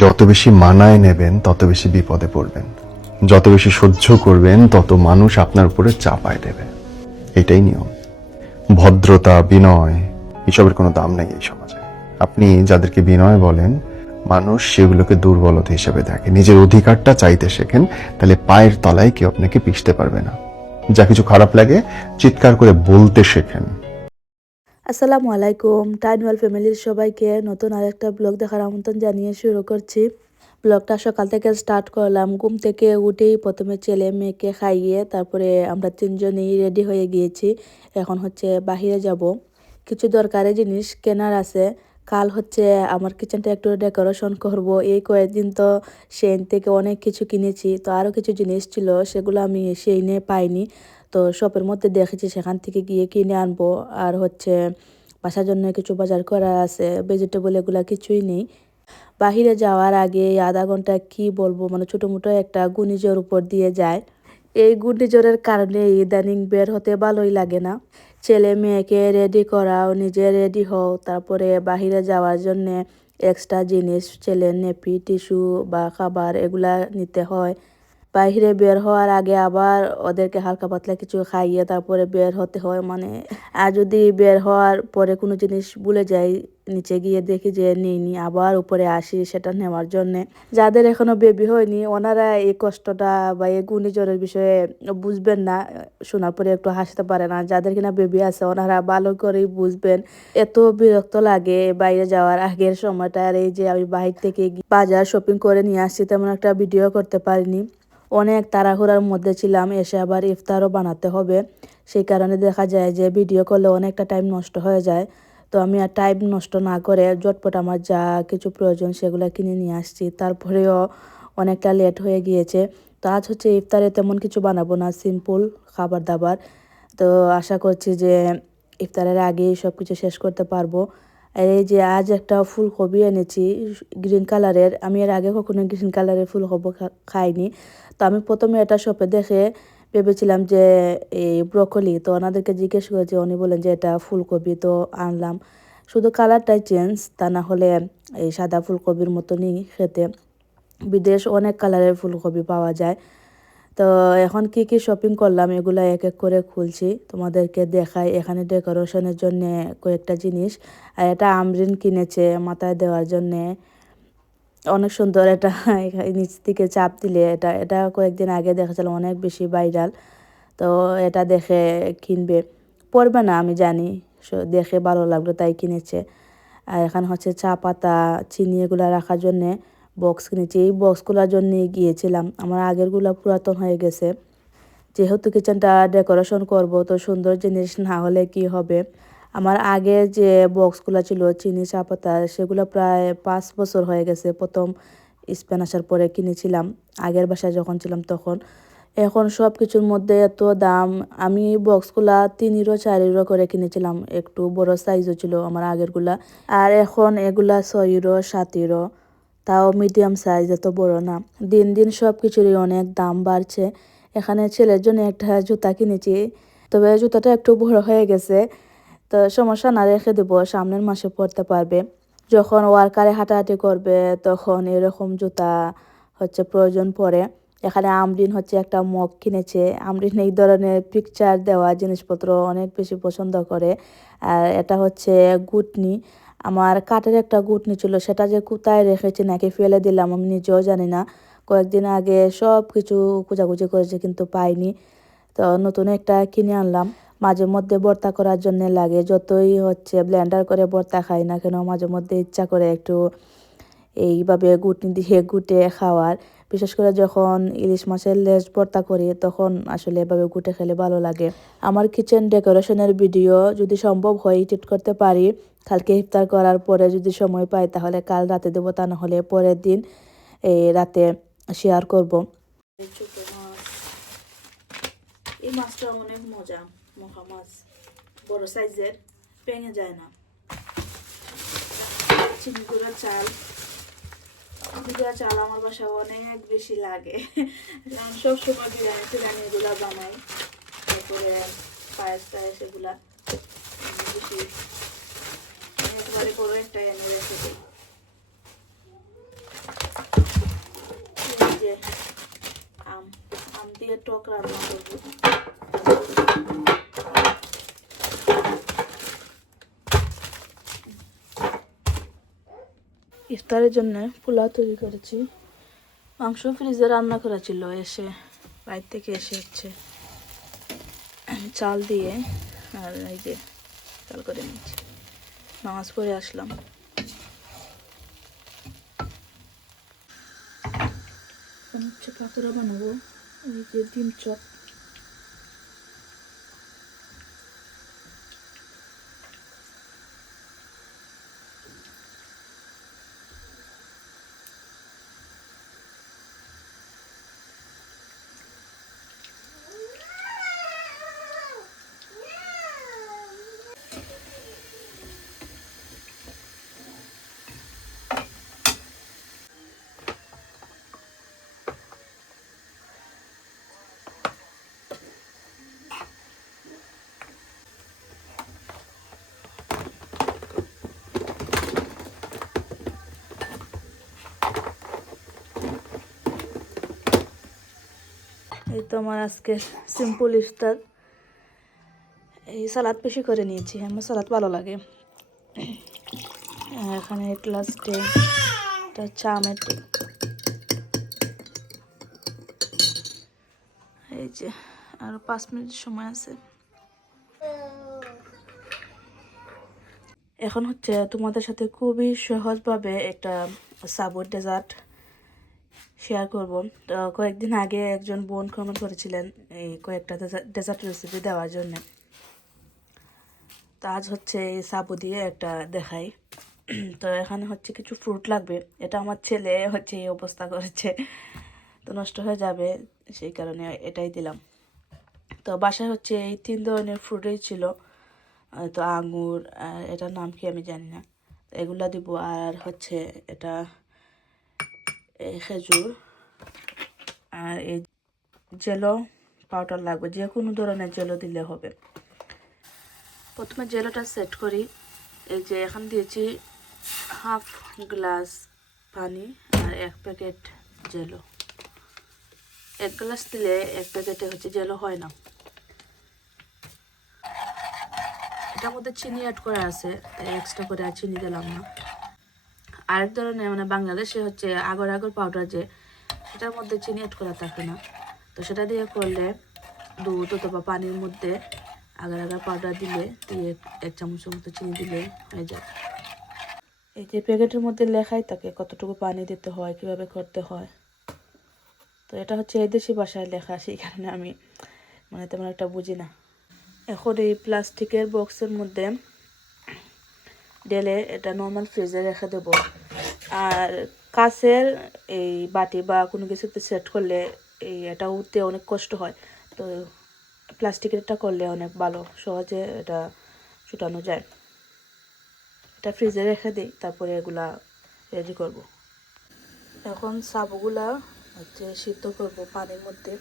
যত বেশি মানায় নেবেন তত বেশি বিপদে পড়বেন, যত বেশি সহ্য করবেন তত মানুষ আপনার উপরে চাপায় দেবে। এটাই নিয়ম। ভদ্রতা, বিনয় এসবের কোনো দাম নেই এই সমাজে। আপনি যাদেরকে বিনয় বলেন, মানুষ সেগুলোকে দুর্বলতা হিসেবে দেখে। নিজের অধিকারটা চাইতে শেখেন, তাহলে পায়ের তলায় কেউ আপনাকে পিষতে পারবে না। যা কিছু খারাপ লাগে চিৎকার করে বলতে শেখেন। আসসালামু আলাইকুম। টাইনওয়াল ফ্যামিলির সবাইকে নতুন আরেকটা ব্লগ দেখার আমন্ত্রণ জানিয়ে শুরু করছি। ব্লগটা সকাল থেকে স্টার্ট করলাম। ঘুম থেকে উঠেই প্রথমে ছেলে মেয়েকে খাইয়ে তারপরে আমরা তিনজনই রেডি হয়ে গিয়েছি। এখন হচ্ছে বাহিরে যাব, কিছু দরকারি জিনিস কেনার আছে। কাল হচ্ছে আমার কিচেনটা একটু ডেকোরেশন করব। এই কয়েকদিন তো সেন থেকে অনেক কিছু কিনেছি, তো আরও কিছু জিনিস ছিল সেগুলো আমি সেইনে পাইনি। তো শপের মধ্যে দেখেছি, সেখান থেকে গিয়ে কিনে আনবো। আর হচ্ছে বাসার জন্য কিছু বাজার করা আছে, ভেজিটেবল এগুলা কিছুই নেই। বাহিরে যাওয়ার আগে এই আধা ঘন্টা কি বলবো, মানে ছোটো মোটো একটা ঘূর্ণিঝড় উপর দিয়ে যায়। এই ঘূর্ণিঝড়ের কারণে ইদানিং বের হতে ভালোই লাগে না। ছেলে মেয়েকে রেডি করাও, নিজে রেডি হও, তারপরে বাহিরে যাওয়ার জন্যে এক্সট্রা জিনিস, ছেলের নেপি, টিস্যু বা খাবার এগুলা নিতে হয়। বাইরে বের হওয়ার আগে আবার ওদেরকে হালকা পাতলা কিছু খাইয়ে তারপরে বের হতে হয়। মানে আর যদি বের হওয়ার পরে কোনো জিনিস ভুলে যাই, নিচে গিয়ে দেখি যে নিইনি, আবার উপরে আসি সেটা নেওয়ার জন্যে। যাদের এখনো বেবি হয়নি ওনারা এই কষ্টটা বা এই ঘূর্ণিঝড়ের বিষয়ে বুঝবেন না, শোনার পরে একটু হাসতে পারে না। যাদের কিনা বেবি আছে ওনারা ভালো করেই বুঝবেন। এত বিরক্ত লাগে বাইরে যাওয়ার আগের সময়টা। আর এই যে আমি বাইরে থেকে বাজার শপিং করে নিয়ে আসছি, তেমন একটা ভিডিও করতে পারিনি। অনেক তাড়াহুড়ার মধ্যে ছিলাম, এসে আবার ইফতারও বানাতে হবে। সেই কারণে দেখা যায় যে ভিডিও করলে অনেকটা টাইম নষ্ট হয়ে যায়। তো আমি আর টাইম নষ্ট না করে ঝটপট আমার যা কিছু প্রয়োজন সেগুলো কিনে নিয়ে আসছি। তারপরেও অনেকটা লেট হয়ে গিয়েছে। তো আজ হচ্ছে ইফতারে তেমন কিছু বানাবো না, সিম্পল খাবার দাবার। তো আশা করছি যে ইফতারের আগেই সব কিছু শেষ করতে পারবো। আর এই যে আজ একটা ফুলকপি এনেছি গ্রিন কালারের। আমি এর আগে কখনো গ্রিন কালারের ফুলকপি খাইনি। তো আমি প্রথমে এটা শপে দেখে ভেবেছিলাম যে এই ব্রকলি, তো ওনাদেরকে জিজ্ঞেস করেছি, উনি বলেন যে এটা ফুলকপি। তো আনলাম, শুধু কালারটাই চেঞ্জ, তা না হলে এই সাদা ফুলকপির মতনই খেতে। বিদেশ অনেক কালারের ফুলকপি পাওয়া যায়। তো এখন কি কি শপিং করলাম এগুলো এক এক করে খুলছি, তোমাদেরকে দেখাই। এখানে ডেকোরেশনের জন্য কয়েকটা জিনিস, আর এটা আমরিন কিনেছে মাথায় দেওয়ার জন্যে। অনেক সুন্দর এটা নিচ থেকে চাপ দিলে এটা এটা কয়েকদিন আগে দেখেছিলাম অনেক বেশি ভাইরাল। তো এটা দেখে কিনবে, পড়বে না আমি জানি, দেখে ভালো লাগলো তাই কিনেছে। আর এখানে হচ্ছে চা পাতা, চিনি এগুলো রাখার জন্যে বক্স কিনেছি। এই বক্সগুলোর জন্যে গিয়েছিলাম, আমার আগেরগুলো পুরাতন হয়ে গেছে। যেহেতু কিচেনটা ডেকোরেশন করব, তো সুন্দর জিনিস না হলে কি হবে। আমার আগে যে বক্সগুলো ছিল চিনি চা পাতা, সেগুলো প্রায় 5 বছর হয়ে গেছে। প্রথম স্পেন আসার পরে কিনেছিলাম, আগের বাসায় যখন ছিলাম তখন। এখন সব কিছুর মধ্যে এত দাম। আমি এই বক্সগুলা 3 ইউরো 4 ইউরো করে কিনেছিলাম, একটু বড় সাইজও ছিল আমার আগেরগুলা। আর এখন এগুলা 6 ইউরো 7 ইউরো, তাও মিডিয়াম সাইজ, এত বড় না। দিন দিন সব কিছুরই অনেক দাম বাড়ছে। এখানে ছেলের জন্য একটা জুতা কিনেছি, তবে জুতাটা একটু বড় হয়ে গেছে। তো সমস্যা না, রেখে দেবো, সামনের মাসে পরতে পারবে। যখন ওয়ার্কারে হাঁটাহাঁটি করবে তখন এরকম জুতা হচ্ছে প্রয়োজন পড়ে। এখানে আমরিন হচ্ছে একটা মগ কিনেছে। আমরিন এই ধরনের পিকচার দেওয়া জিনিসপত্র অনেক বেশি পছন্দ করে। আর এটা হচ্ছে গুটনি। আমার কাঠের একটা গুটনি ছিল, সেটা যে কোথায় রেখেছি নাকি ফেলে দিলাম আমি নিজেও জানি না। কয়েকদিন আগে সব কিছু খোঁজাখুঁজি করেছে কিন্তু পাইনি। তো নতুন একটা কিনে আনলাম, মাঝে মধ্যে ভর্তা করার জন্য লাগে। যতই হচ্ছে ব্লেন্ডার করে ভর্তা খাই না কেন, মাঝে মধ্যে ইচ্ছা করে একটু এইভাবে গুটনি দিয়ে গুটে খাওয়ার। বিশেষ করে যখন ইলিশ মাছের লেজ ভর্তা করি তখন আসলে এভাবে গুটে খেলে ভালো লাগে। আমার কিচেন ডেকোরেশনের ভিডিও যদি সম্ভব হয় এডিট করতে পারি, কালকে ইফতার করার পরে যদি সময় পাই তাহলে কাল রাতে দেবো, তা না হলে পরের দিন এই রাতে শেয়ার করব। এই মাছটা অনেক মজা, মহা মাছ, বড় সাইজের, ভেঙে যায় না। চিনি গুঁড়া চাল, গুঁড়া চাল আমার বাসায় অনেক বেশি লাগে। সব সময় বিরিয়ানি টিরিয়ানি এগুলা বানাই, তারপরে পায়েস টায়েস এগুলা বেশি একবারে বড় একটা এনে রেখে দিই। টক রান্না করবো। ইফতারের জন্য পোলাও তৈরি করেছি। মাংস ফ্রিজে রান্না করা ছিল, এসে বাইরে থেকে এসে হচ্ছে চাল দিয়ে আর এই যে চাল করে নিচ্ছি। নামাজ পড়ে আসলাম। হচ্ছে পাকোড়া বানাবো, এই যে ডিম চপ। এই তো আমার আজকে সিম্পল ইফতার। এই সালাদ বেশি করে নিয়েছি, আমার সালাদ ভালো লাগে। এখানে লাস্টে একটা চামের, এই যে আরো 5 মিনিট সময় আছে। এখন হচ্ছে তোমাদের সাথে খুবই সহজভাবে একটা সাবুর ডেজার্ট শেয়ার করব। তো কয়েকদিন আগে একজন বোন কমেন্ট করেছিলেন এই কয়েকটা ডেজার্ট রেসিপি দেওয়ার জন্য। তো আজ হচ্ছে এই সাবু দিয়ে একটা দেখাই। তো এখানে হচ্ছে কিছু ফ্রুট লাগবে। এটা আমার ছেলে হচ্ছে এই অবস্থা করেছে, তো নষ্ট হয়ে যাবে, সেই কারণে এটাই দিলাম। তো বাসায় হচ্ছে এই 3 ধরনের ফ্রুটই ছিল। তো আঙুর, এটার নাম কি আমি জানি না, তো এগুলা দিব। আর হচ্ছে এটা খেজুর, আর এই জেলো পাউডার লাগবে, যে কোনো ধরনের জেলো দিলে হবে। প্রথমে জেলোটা সেট করি। এই যে এখন দিয়েছি হাফ গ্লাস পানি আর 1 প্যাকেট জেলো। 1 গ্লাস দিলে 1 প্যাকেটে হচ্ছে জেলো হয় না। এটার মধ্যে চিনি অ্যাড করা আছে, এক্সট্রা করে আর চিনি দিলাম না। আরেক ধরনের মানে বাংলাদেশে হচ্ছে আগর আগর পাউডার, যে সেটার মধ্যে চিনি অ্যাড করা থাকে না। তো সেটা দিয়ে করলে দুধ অথবা পানির মধ্যে আগার আগার পাউডার দিয়ে 1 চামচের মতো চিনি দিলে হয়ে যায়। এই যে প্যাকেটের মধ্যে লেখাই থাকে কতটুকু পানি দিতে হয়, কিভাবে করতে হয়। তো এটা হচ্ছে এই দেশি ভাষায় লেখা, সেই কারণে আমি মানে তেমন একটা বুঝি না। এখন এই প্লাস্টিকের বক্সের মধ্যে ঢেলে এটা নর্মাল ফ্রিজে রেখে দেবো। আর কাচের এই বাটি বা কোনো কিছুতে সেট করলে এটা উঠতে অনেক কষ্ট হয়। তো প্লাস্টিকেরটা করলে অনেক ভালো, সহজে এটা ছুটানো যায়। এটা ফ্রিজে রেখে দিই, তারপরে এগুলা রেডি করব। এখন সাবুগুলা হচ্ছে সিদ্ধ করব, পানির মধ্যে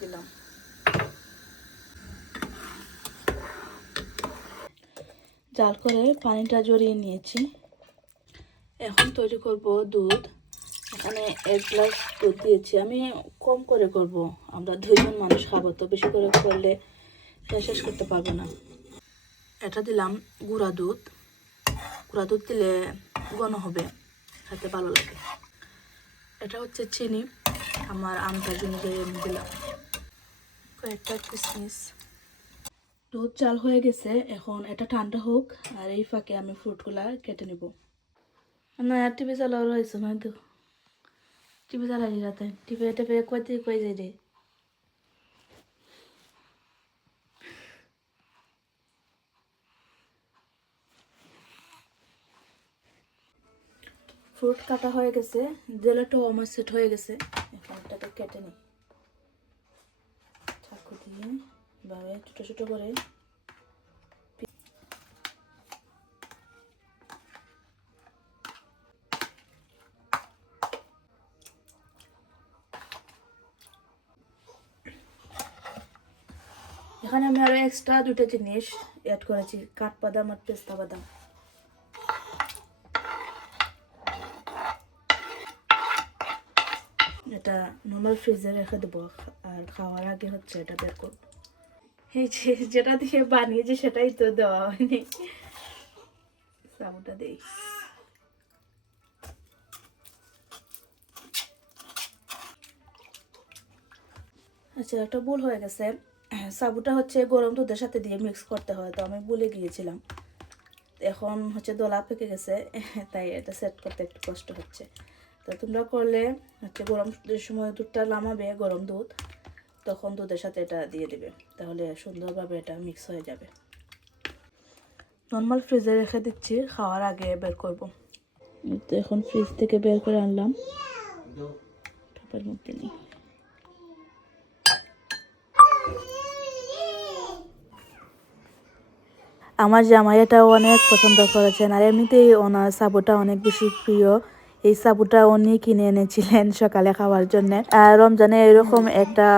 দিলাম। জাল করে পানিটা জড়িয়ে নিয়েছি। এখন তৈরি করব দুধ। এখানে 1 গ্লাস দুধ দিয়েছি, আমি কম করে করব, আমরা 2 জন মানুষ খাবো, তো বেশি করে করলে শেষ করতে পারবো না। এটা দিলাম গুঁড়া দুধ। গুঁড়া দুধ দিলে ঘন হবে, খেতে ভালো লাগে। এটা হচ্ছে চিনি, আমার আমটার জন্য যে দিলাম কয়েকটা কিশমিশ। দুধ চাল হয়ে গেছে, এখন এটা ঠান্ডা হোক, আর এই ফাঁকে আমি ফ্রুটগুলা কেটে নেব। না আর টিভি চালাও রয়েছে না, তো টিভি চালাই রাতে, টিভি টেপে কই যাই রে। ফ্রুট কাটা হয়ে গেছে, জেলাটাও আমার সেট হয়ে গেছে। এখন এটাকে কেটে নিই চাকু দিয়ে, ভাবে ছোট ছোট করে। এখানে আমি আরো এক্সট্রা 2টা জিনিস অ্যাড করেছি, কাঠবাদাম আর পেস্তা বাদাম। এটা নর্মাল ফ্রিজে রেখে দেবো, আর খাওয়ার আগে হচ্ছে এটা বের করবো। এই যে যেটা দিয়ে বানিয়েছি সেটাই তো দেওয়া হয়নি, সাবুটা দেই। আচ্ছা, একটা ভুল হয়ে গেছে, সাবুটা হচ্ছে গরম দুধের সাথে দিয়ে মিক্স করতে হয়, তো আমি ভুলে গিয়েছিলাম। এখন হচ্ছে দলা পেকে গেছে, তাই এটা সেট করতে একটু কষ্ট হচ্ছে। তো তোমরা করলে হচ্ছে গরম সময় দুধটা নামাবে, গরম দুধ, তখন দুধের সাথে এটা দিয়ে দিবে, তাহলে সুন্দরভাবে এটা মিক্স হয়ে যাবে। নর্মাল ফ্রিজে রেখে দিচ্ছি, খাওয়ার আগে বের করব। তো এখন ফ্রিজ থেকে বের করে আনলাম, ঠাপার মধ্যে নিই। আমার জামাই এটা অনেক পছন্দ করেছেন, আর এমনিতেই ওনার সাবুটা অনেক বেশি প্রিয়। এই সাবুটা উনি কিনে এনেছিলেন সকালে খাওয়ার জন্য। আর রমজানে এরকম একটা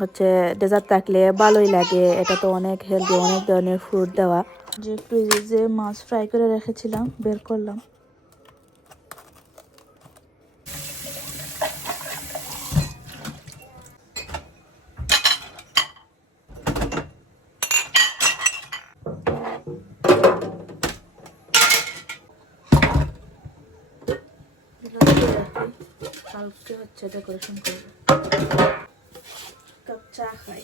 হচ্ছে ডেজার্ট থাকলে ভালোই লাগে, এটা তো অনেক হেলদি, অনেক ধরনের ফ্রুট দেওয়া। যে ফ্রিজে মাছ ফ্রাই করে রেখেছিলাম বের করলাম। কালকে হচ্ছে ডেকোরেশন করবো, কাপ চা খাই।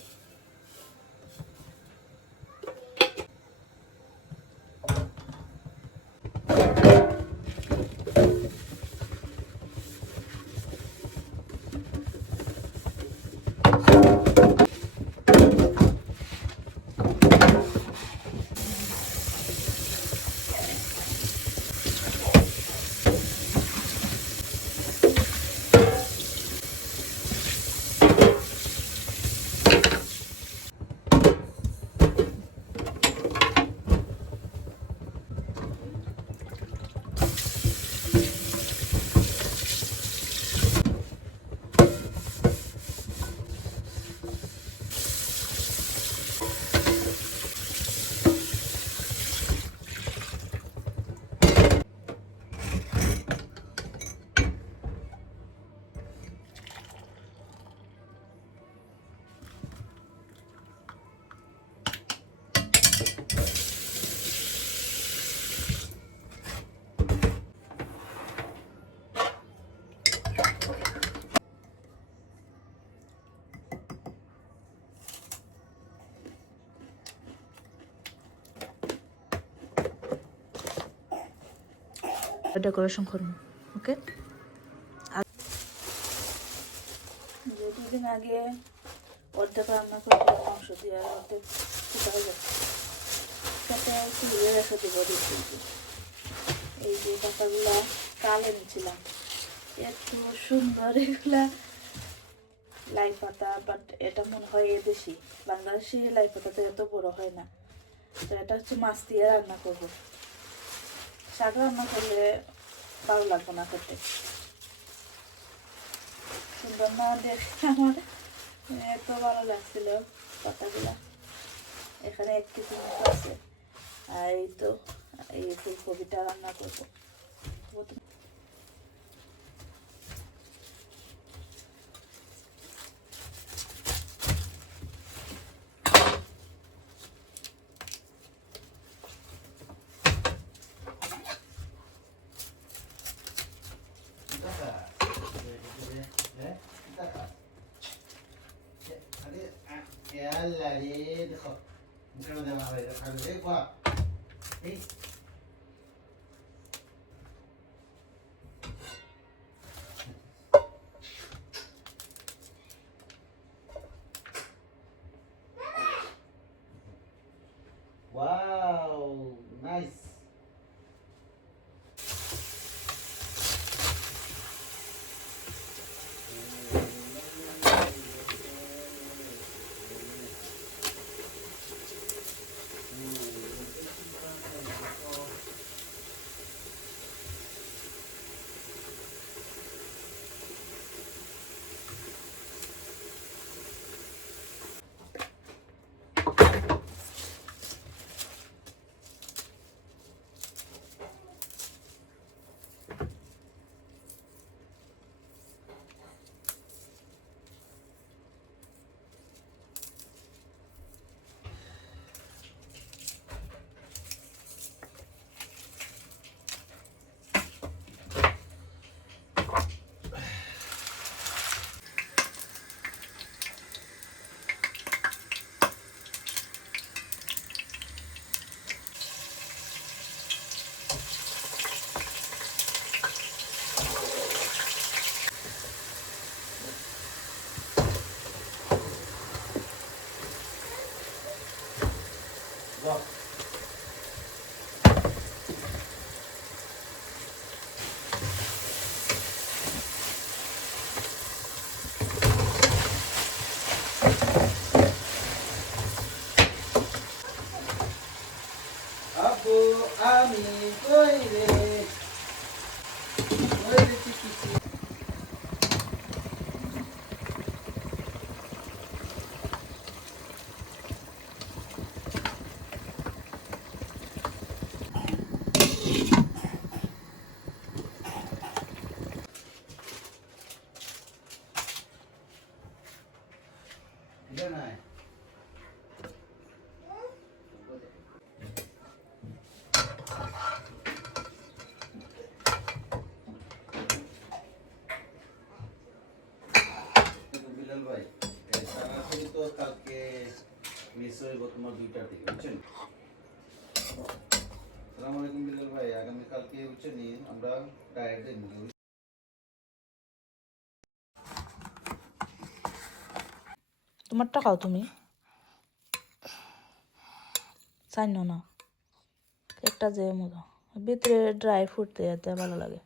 ডেকোরেশন করুন, ওকে। দুদিন আগে অর্ধেক রান্না করে মাংস দিয়ে, আর অর্ধেক শুকাই যাচ্ছে, সাথে চুলে রেখে দেবো দিচ্ছি। এই যে পাতাগুলা কাল এনেছিলাম, এত সুন্দর এগুলা লাই পাতা, বাট এটা মনে হয় দেশি, বাংলাদেশি লাই পাতা তো এত বড় হয় না। তো এটা হচ্ছে মাছ দিয়ে রান্না করবো, শাক রান্না করলে ভালো লাগবে না খেতে। সুন্দর না দেখে আমার এত ভালো লাগছিল পাতাগুলা। এখানে 1 কেজি মতো আছে, আর এই তো এই ফুলকপিটা রান্না করবো। Wow, nice. বিলাল ভাই সারা থেকে তো কালকে মিস হইব তোমার 2টার দিকে বুঝছেন। আসসালামু আলাইকুম বিলাল ভাই, আগামী কালকে বুঝছেন আমরা ডায়েট দেব। তোমারটা খাও তুমি, চাই না কেকটা যে মজা, ভিতরে ড্রাই ফ্রুট দিয়ে ভালো লাগে।